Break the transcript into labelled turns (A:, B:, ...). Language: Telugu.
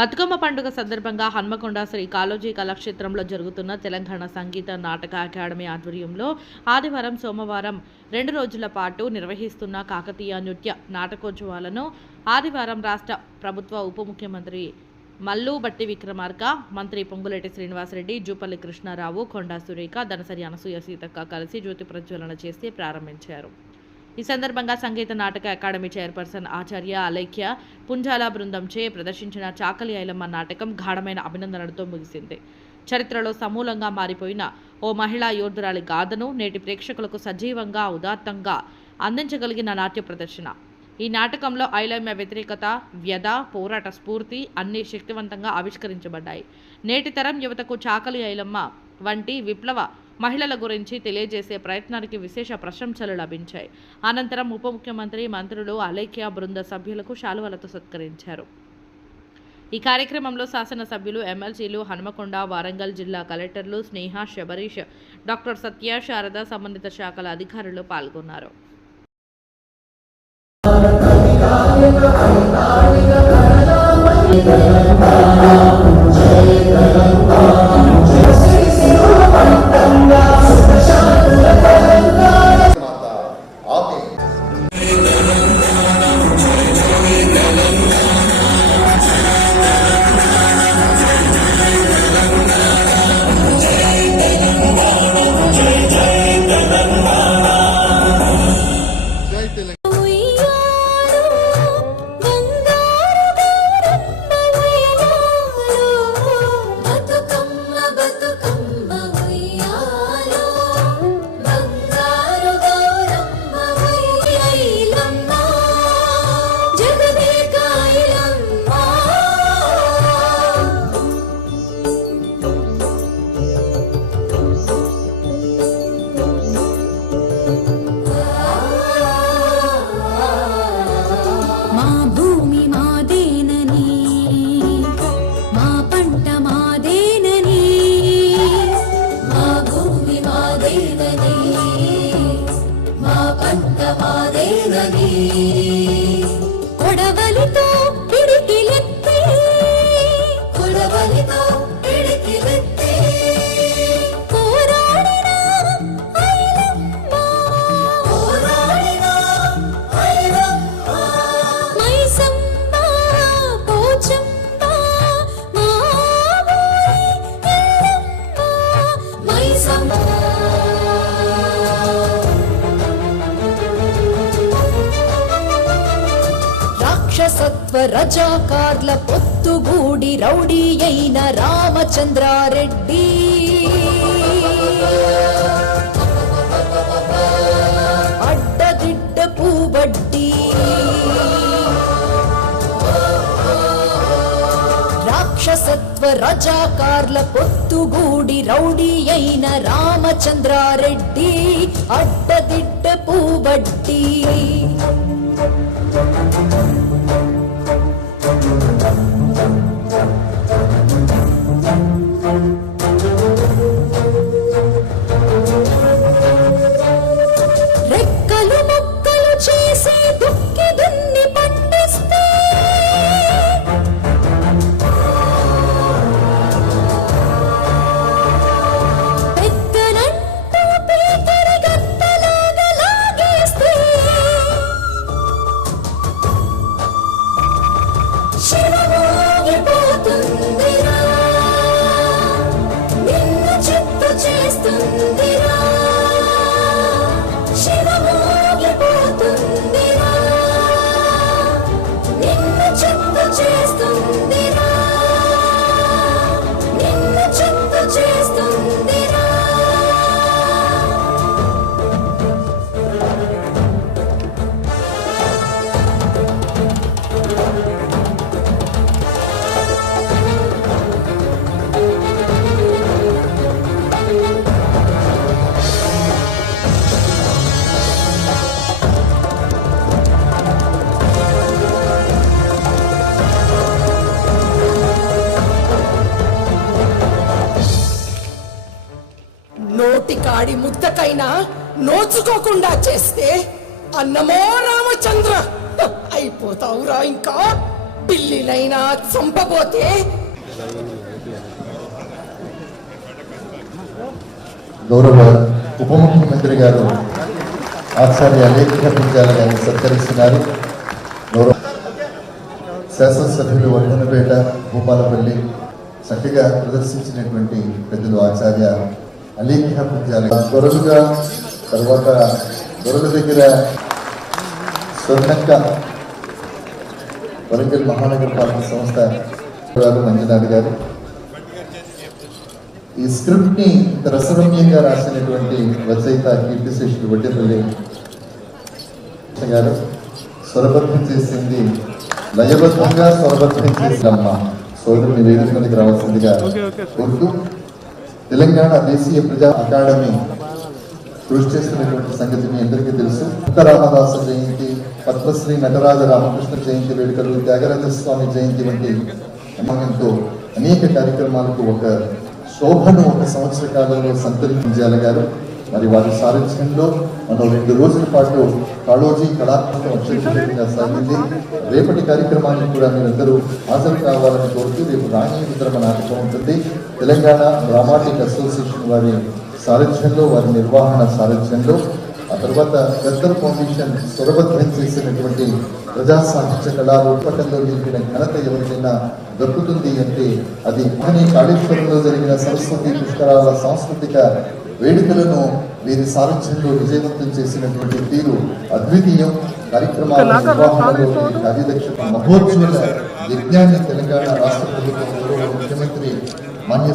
A: బతుకమ్మ పండుగ సందర్భంగా హన్మకొండ శ్రీ కాళోజీ కళాక్షేత్రంలో జరుగుతున్న తెలంగాణ సంగీత నాటక అకాడమీ ఆధ్వర్యంలో ఆదివారం సోమవారం రెండు రోజుల పాటు నిర్వహిస్తున్న కాకతీయ నృత్య నాటకోత్సవాలను ఆదివారం రాష్ట్ర ప్రభుత్వ ఉప ముఖ్యమంత్రి మల్లు బట్టి విక్రమార్క మంత్రి పొంగులేటి శ్రీనివాసరెడ్డి జూపల్లి కృష్ణారావు కొండా సురేఖ దనసరి అనసూయ సీతక్క కలిసి జ్యోతి ప్రజ్వలన చేసి ప్రారంభించారు. ఈ సందర్భంగా సంగీత నాటక అకాడమీ చైర్పర్సన్ ఆచార్య అలేఖ్య పుంజాల బృందంచే ప్రదర్శించిన చాకలి ఐలమ్మ నాటకం గాఢమైన అభినందనలతో ముగిసింది. చరిత్రలో సమూలంగా మారిపోయిన ఓ మహిళా యోధురాలి గాథను నేటి ప్రేక్షకులకు సజీవంగా ఉదాత్తంగా అందించగలిగిన నాట్య ప్రదర్శన. ఈ నాటకంలో ఐలమ్య వ్యతిరేకత వ్యధ పోరాట స్ఫూర్తి అన్ని శక్తివంతంగా ఆవిష్కరించబడ్డాయి. నేటి తరం యువతకు చాకలి ఐలమ్మ వంటి విప్లవ మహిళల గురించి తెలియజేసే ప్రయత్నానికి విశేష ప్రశంసలు లభించాయి. అనంతరం ఉప ముఖ్యమంత్రి మంత్రులు అలేఖ్య బృంద సభ్యులకు శాలువలతో సత్కరించారు. ఈ కార్యక్రమంలో శాసనసభ్యులు ఎమ్మెల్సీలు హనుమకొండ వారంగల్ జిల్లా కలెక్టర్లు స్నేహ శబరీష్ డాక్టర్ సత్య శారద సంబంధిత శాఖల అధికారులు పాల్గొన్నారు.
B: రాక్షసత్వ రజాకార్ల పొత్తుగూడి రౌడీ అయిన రామచంద్రారెడ్డి. అడ్డదిడ్డ పూబడ్డి. రాక్షసత్వ రజాకార్ల పొత్తుగూడి రౌడీ అయిన రామచంద్రారెడ్డి. అడ్డదిడ్డ పూబడ్డి. నోటికాడి ముద్దకైనా నోచుకోకుండా చేస్తే అన్నమో రామచంద్ర. అయిపోతావురా ఇంకా. పిల్లినైనా చంపబోతే.
C: గౌరవ ఉప ముఖ్యమంత్రి గారు ఆచార్య లేఖ పుంజాల గారిని సత్కరిస్తున్నారు. గౌరవ శాసనసభ్యులు వర్ధనపేట భూపాలపల్లి చక్కగా ప్రదర్శించినటువంటి పెద్దలు ఆచార్య తర్వాత గొర్రెల దగ్గర స్వర్ణక్క వరంగల్ మహానగర పాలక సంస్థ గారు మంజునాథ్ గారు. ఈ స్క్రిప్ట్ని ఇంత రసరమ్యంగా రాసినటువంటి రచయిత కీర్తిశేషుడు వడ్డేపల్లి గారు స్వరబద్ధం చేసింది లయబద్ధంగా స్వరబద్ధం చేసినమ్మ సోదరుని వేదిక మీదకి రావాల్సిందిగా కోరుతూ తెలంగాణ దేశీయ ప్రజా అకాడమీ కృషి చేస్తున్నటువంటి సంగతి మీ అందరికీ తెలుసు. ఉత్త రామదాసు జయంతి పద్మశ్రీ నటరాజ రామకృష్ణ జయంతి వేడుకలు త్యాగరాజ స్వామి జయంతి వంటి మనంతో అనేక కార్యక్రమాలకు ఒక శోభను ఒక సంవత్సర కాలంలో సంతరించాలి గారు మరి వారి సారథ్యంలో మనం రెండు రోజుల పాటు కాళోజీ కళాత్మక అక్షరంగా సాగింది. రేపటి కార్యక్రమానికి కూడా మీరందరూ హాజరు కావాలని కోరుతూ రేపు రాణి విద్రమ నాటకం ఉంటుంది. తెలంగాణ డ్రామాటిక్ అసోసియేషన్ వారి సారథ్యంలో వారి నిర్వహణ సారథ్యంలో ఆ తర్వాత గద్దర్ ఫౌండేషన్ స్వరబద్ధం చేసినటువంటి ప్రజా సాహిత్య కళారూపకంలో నిలిపిన ఘనత ఎవరికైనా దక్కుతుంది అంటే అది కానీ కాళేశ్వరంలో జరిగిన సరస్వతి పుష్కరాల సాంస్కృతిక వేడుకలను వీరి సారథ్యంలో విజయవంతం చేసినటువంటి తీరు అద్వితీయం. కార్యక్రమాల నిర్వహణలో మహోజ్వల యజ్ఞాన్ని తెలంగాణ రాష్ట్ర ప్రభుత్వం ముఖ్యమంత్రి మాన్య